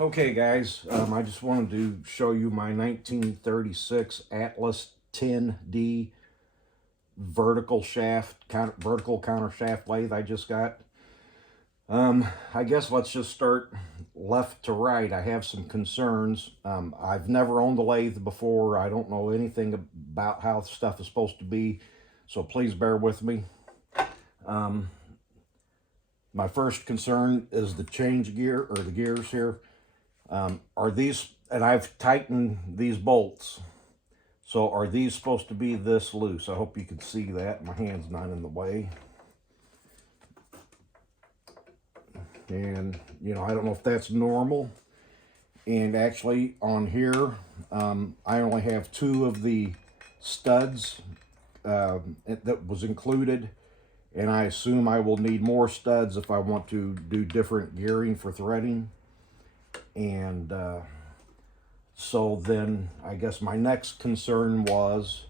Okay, guys, I just wanted to show you my 1936 Atlas 10D vertical counter shaft lathe I just got. I guess let's just start left to right. I have some concerns. I've never owned a lathe before. I don't know anything about how stuff is supposed to be, so please bear with me. My first concern is the change gear, or the gears here. Are these, and I've tightened these bolts, so are these supposed to be this loose? I hope you can see that. My hand's not in the way. And, you know, I don't know if that's normal. And actually on here, I only have two of the studs that was included. And I assume I will need more studs if I want to do different gearing for threading. And so then I guess my next concern was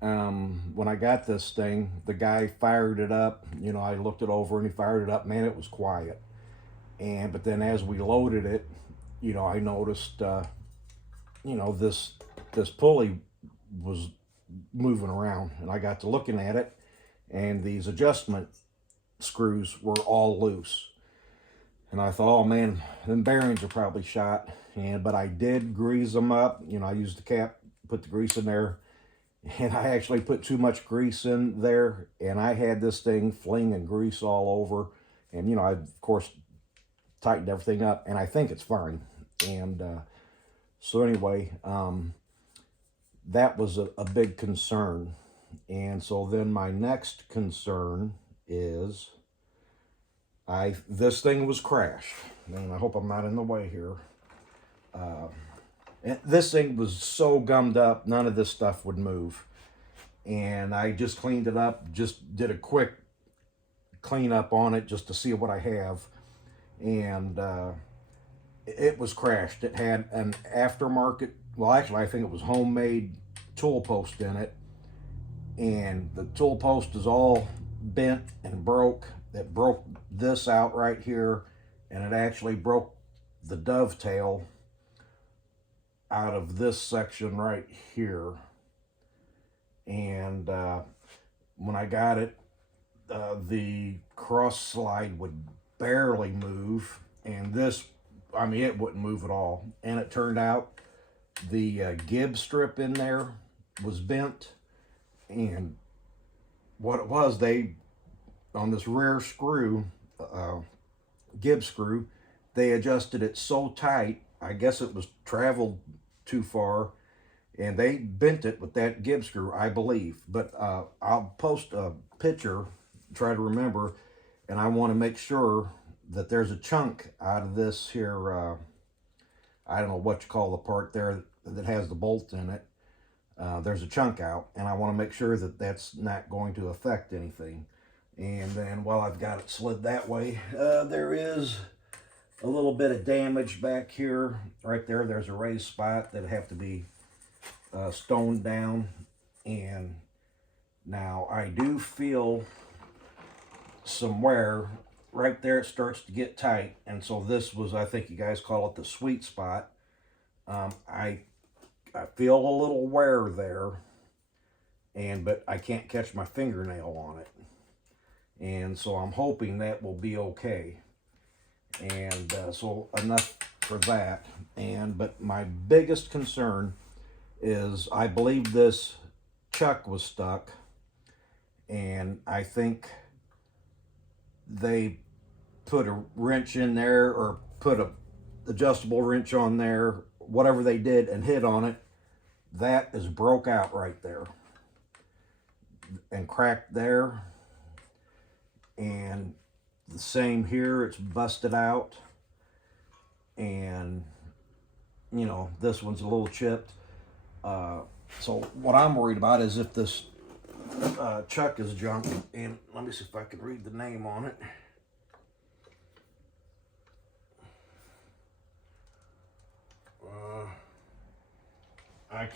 when I got this thing, the guy fired it up. You know, I looked it over and he fired it up. Man, it was quiet. But then as we loaded it, you know, I noticed, you know, this pulley was moving around, and I got to looking at it, and these adjustment screws were all loose. And I thought, oh man, them bearings are probably shot. But I did grease them up. You know, I used the cap, put the grease in there, and I actually put too much grease in there, and I had this thing flinging grease all over. And, you know, I, of course, tightened everything up, and I think it's fine. And so anyway, that was a big concern. And so then my next concern is this thing was crashed, and I hope I'm not in the way here. And this thing was so gummed up, none of this stuff would move. And I just cleaned it up, just did a quick cleanup on it just to see what I have. And it was crashed. It had an aftermarket, well, actually, I think it was homemade tool post in it. And the tool post is all bent and broke. It broke this out right here, and it actually broke the dovetail out of this section right here. And when I got it, the cross slide would barely move, and this, I mean, it wouldn't move at all. And it turned out the gib strip in there was bent, and what it was, they, on this rear screw, gib screw, they adjusted it so tight, I guess it was traveled too far, and they bent it with that gib screw, I believe. But I'll post a picture, try to remember, and I want to make sure that there's a chunk out of this here, I don't know what you call the part there that has the bolt in it. There's a chunk out, and I want to make sure that that's not going to affect anything. And then while I've got it slid that way, there is a little bit of damage back here. Right there, there's a raised spot that'll have to be stoned down. And now I do feel some wear right there. It starts to get tight, and so this was, I think you guys call it the sweet spot. I feel a little wear there, but I can't catch my fingernail on it. And so I'm hoping that will be okay. And so enough for that. But my biggest concern is I believe this chuck was stuck, and I think they put a wrench in there, or put a adjustable wrench on there, whatever they did, and hit on it. That is broke out right there and cracked there. And the same here, it's busted out. And, you know, this one's a little chipped. So what I'm worried about is if this chuck is junk. And let me see if I can read the name on it. I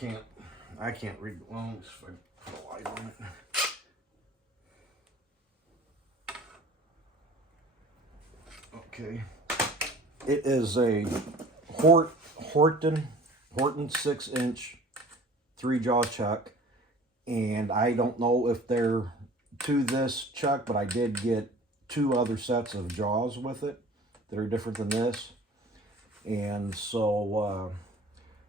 can't read the loans if I put a light on it. Okay. It is a Horton 6-inch 3-jaw chuck, and I don't know if they're to this chuck, but I did get 2 other sets of jaws with it that are different than this. And so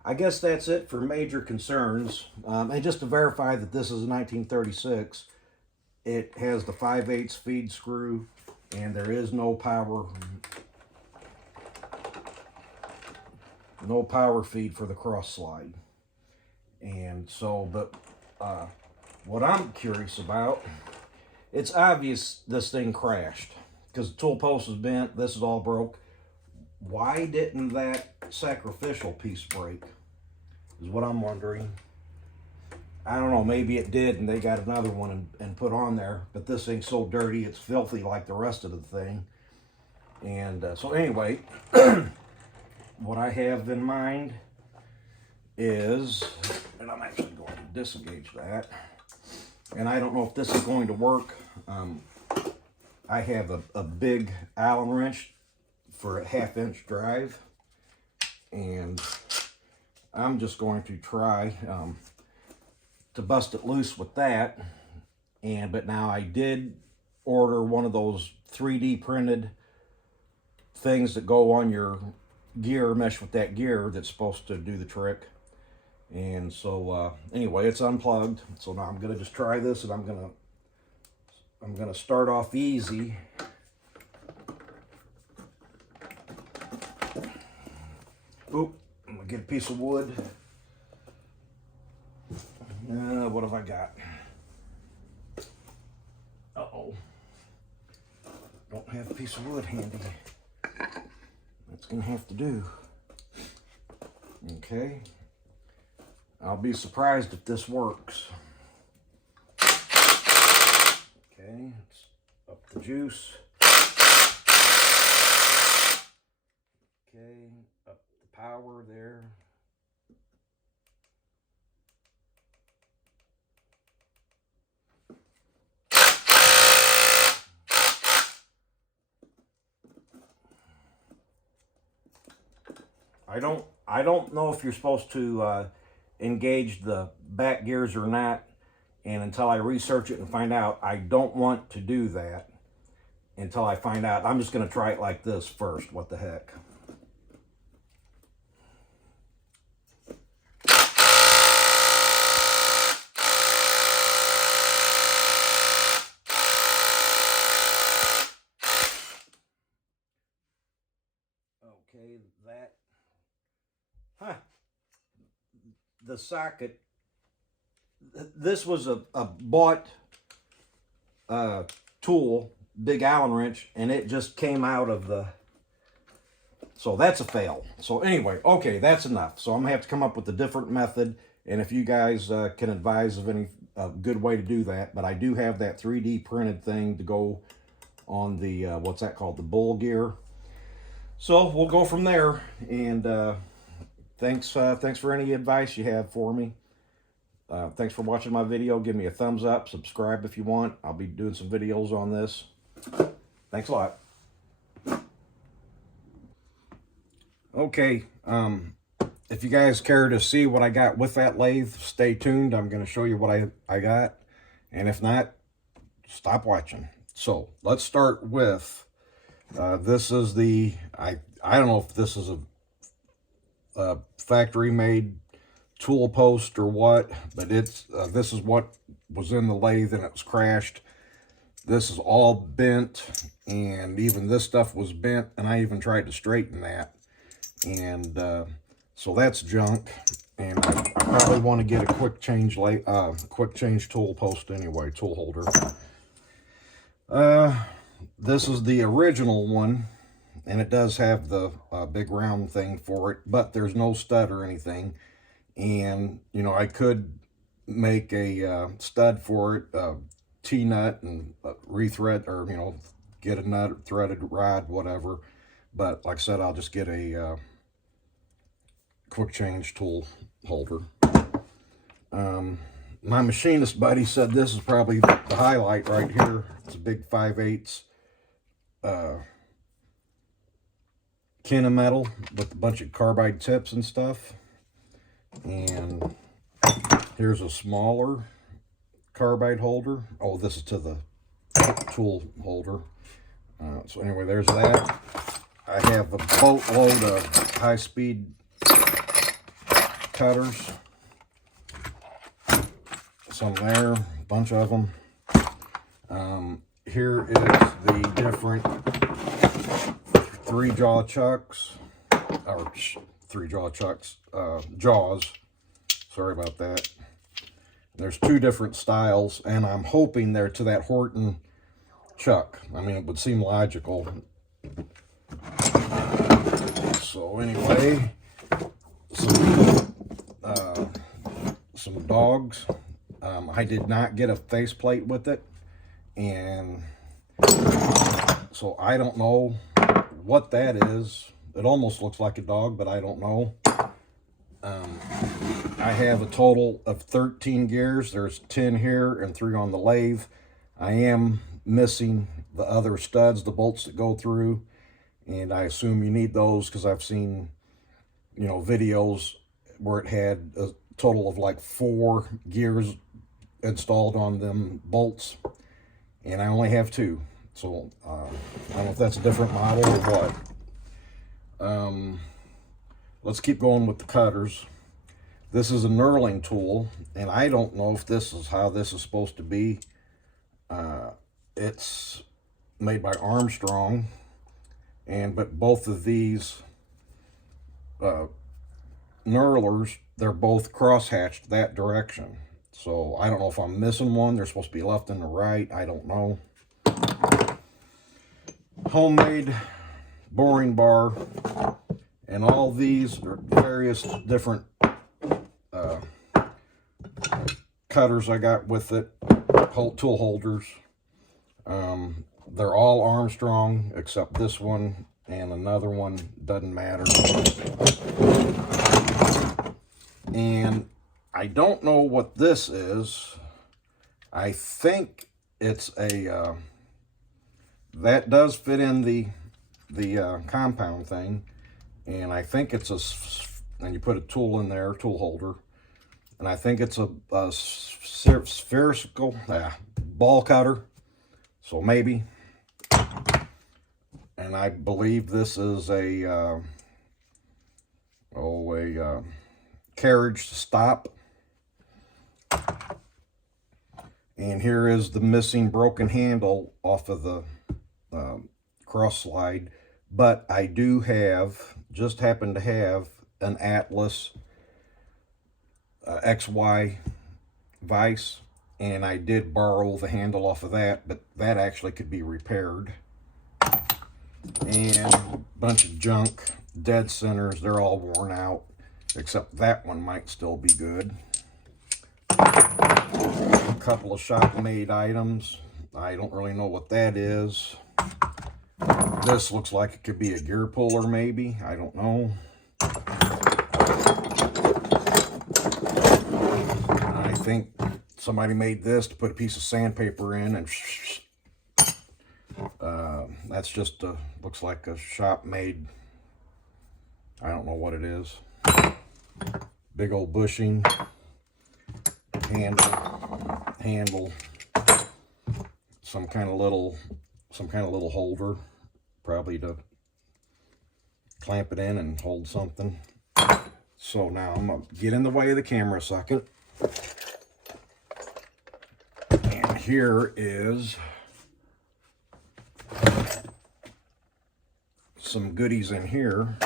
I guess that's it for major concerns. And just to verify that this is a 1936, it has the 5/8 feed screw, and there is no power feed for the cross slide. And so, but what I'm curious about, it's obvious this thing crashed because the tool post is bent, this is all broke. Why didn't that sacrificial piece break is what I'm wondering. I don't know, maybe it did and they got another one and put on there, but this thing's so dirty it's filthy like the rest of the thing. And so anyway, what I have in mind is, and I'm actually going to disengage that, and I don't know if this is going to work. I have a big Allen wrench for a 1/2-inch drive, and I'm just going to try to bust it loose with that. But now I did order one of those 3D printed things that go on your gear, mesh with that gear, that's supposed to do the trick. And so anyway, it's unplugged, so now I'm gonna just try this, and I'm gonna start off easy. Oop, I'm gonna get a piece of wood. What have I got? Uh-oh, don't have a piece of wood handy. That's gonna have to do. Okay, I'll be surprised if this works. Okay, let's up the juice. Okay, up the power there. I don't know if you're supposed to engage the back gears or not, and until I research it and find out, I don't want to do that until I find out. I'm just going to try it like this first. What the heck? Okay, that, the socket, this was a bought tool, big Allen wrench, and it just came out of the, so that's a fail. So anyway, okay, that's enough. So I'm gonna have to come up with a different method, and if you guys can advise of any good way to do that. But I do have that 3D printed thing to go on the what's that called, the bull gear. So we'll go from there. And thanks for any advice you have for me. Thanks for watching my video. Give me a thumbs up, subscribe if you want. I'll be doing some videos on this. Thanks a lot. Okay, if you guys care to see what I got with that lathe, stay tuned. I'm going to show you what I got. And if not, stop watching. So let's start with, this is the, I don't know if this is a factory made tool post or what, but it's this is what was in the lathe and it was crashed. This is all bent, and even this stuff was bent, and I even tried to straighten that. And so that's junk, and I probably want to get a quick change tool post anyway, tool holder. This is the original one, and it does have the big round thing for it, but there's no stud or anything. And you know, I could make a stud for it, T-nut, and rethread, or you know, get a nut, threaded rod, whatever. But like I said, I'll just get a quick change tool holder. My machinist buddy said this is probably the highlight right here. It's a big 5/8 can of metal with a bunch of carbide tips and stuff. And here's a smaller carbide holder. Oh, this is to the tool holder. So anyway, there's that. I have a boatload of high-speed cutters. Some there, a bunch of them. Here is the different 3-jaw chucks, or 3-jaw chucks, jaws. Sorry about that. There's 2 different styles, and I'm hoping they're to that Horton chuck. I mean, it would seem logical. So anyway, some dogs. I did not get a faceplate with it, and so I don't know what that is. It almost looks like a dog, but I don't know. I have a total of 13 gears. There's 10 here and 3 on the lathe. I am missing the other studs, the bolts that go through, and I assume you need those because I've seen, you know, videos where it had a total of like 4 gears installed on them bolts, and I only have 2. So I don't know if that's a different model or what. Let's keep going with the cutters. This is a knurling tool, and I don't know if this is how this is supposed to be. It's made by Armstrong, but both of these knurlers, they're both cross-hatched that direction. So I don't know if I'm missing one. They're supposed to be left and the right. I don't know. Homemade boring bar, and all these are various different cutters I got with it, tool holders. They're all Armstrong except this one, and another one, doesn't matter. And I don't know what this is. I think it's a that does fit in the compound thing, and I think it's and you put a tool in there, tool holder, and I think it's a spherical ball cutter, so maybe. And I believe this is a carriage stop. And here is the missing broken handle off of the cross slide, but I do have, just happen to have, an Atlas XY vise, and I did borrow the handle off of that, but that actually could be repaired. And a bunch of junk, dead centers, they're all worn out, except that one might still be good. A couple of shop-made items. I don't really know what that is. This looks like it could be a gear puller, maybe. I don't know. I think somebody made this to put a piece of sandpaper in, and that's just looks like a shop-made, I don't know what it is. Big old bushing. Handle, some kind of little holder, probably to clamp it in and hold something. So now I'm gonna get in the way of the camera a second. And here is some goodies in here.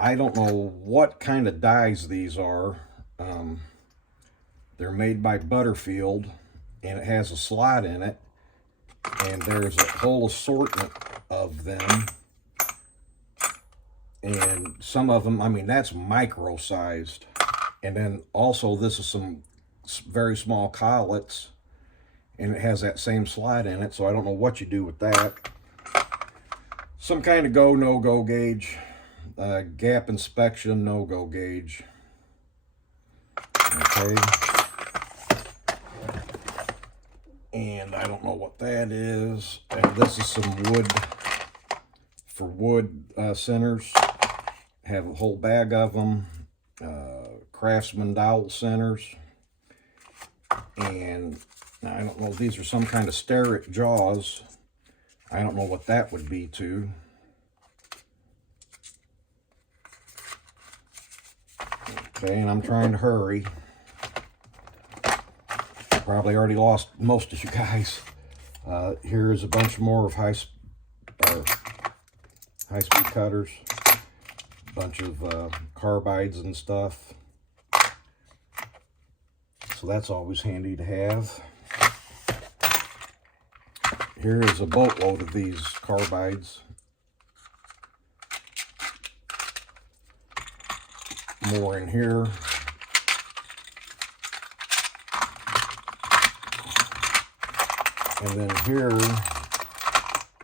I don't know what kind of dies these are. They're made by Butterfield, and it has a slot in it, and there's a whole assortment of them. And some of them, I mean, that's micro-sized. And then also this is some very small collets, and it has that same slide in it, so I don't know what you do with that. Some kind of go, no-go gauge. Gap inspection, no-go gauge. Okay. And I don't know what that is. And this is some wood for wood centers. Have a whole bag of them. Craftsman dowel centers. And I don't know, these are some kind of Starrett jaws. I don't know what that would be too. Okay, and I'm trying to hurry. Probably already lost most of you guys. Here's a bunch more of high-speed cutters. A bunch of carbides and stuff. So that's always handy to have. Here is a boatload of these carbides. More in here. And then here,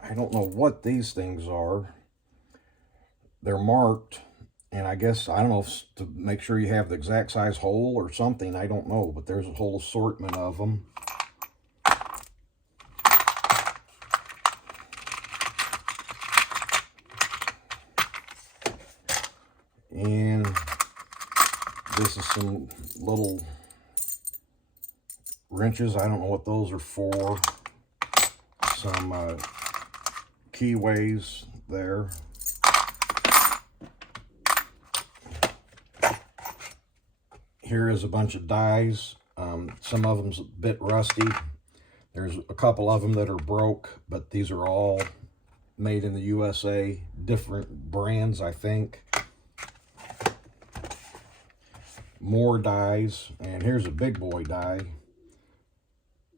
I don't know what these things are. They're marked, and I guess, I don't know, if to make sure you have the exact size hole or something, I don't know, but there's a whole assortment of them. And this is some little wrenches. I don't know what those are for. Some keyways there. Here is a bunch of dies. Some of them's a bit rusty. There's a couple of them that are broke, but these are all made in the USA. Different brands, I think. More dies, and here's a big boy die.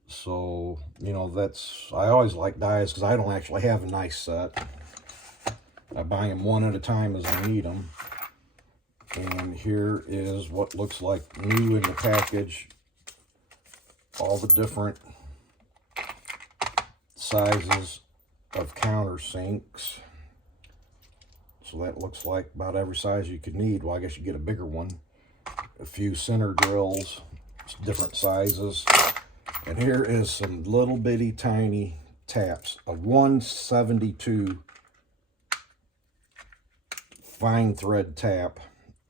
So, you know, I always like dies because I don't actually have a nice set. I buy them one at a time as I need them. And here is what looks like new in the package. All the different sizes of countersinks. So that looks like about every size you could need. Well, I guess you get a bigger one. A few center drills, different sizes. And here is some little bitty tiny taps. A 172 fine thread tap.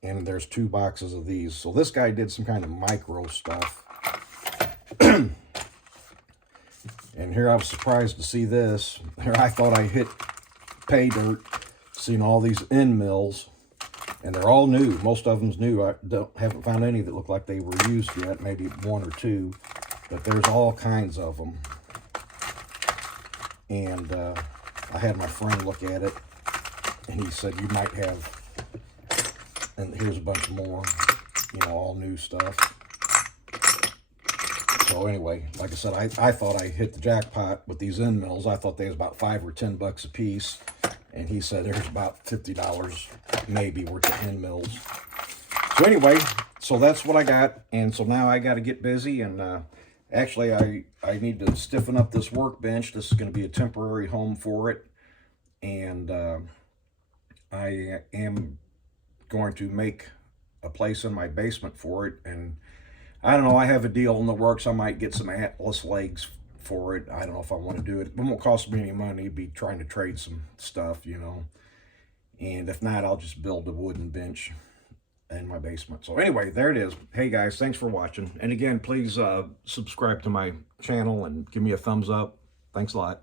And there's 2 boxes of these. So this guy did some kind of micro stuff. And here I was surprised to see this. Here I thought I hit pay dirt, seeing all these end mills. And they're all new. Most of them's new. I haven't found any that look like they were used yet. Maybe 1 or 2. But there's all kinds of them. And I had my friend look at it. And he said, you might have... And here's a bunch more. You know, all new stuff. So anyway, like I said, I thought I hit the jackpot with these end mills. I thought they was about $5 or $10 a piece. And he said there's about $50 maybe worth of end mills. So anyway, so that's what I got. And so now I got to get busy. And actually, I need to stiffen up this workbench. This is going to be a temporary home for it. And I am going to make a place in my basement for it. And I don't know, I have a deal in the works. I might get some Atlas legs for it. I don't know if I want to do it. It won't cost me any money. It'd be trying to trade some stuff, you know. And if not, I'll just build a wooden bench in my basement. So anyway, there it is. Hey guys, thanks for watching. And again, please subscribe to my channel and give me a thumbs up. Thanks a lot.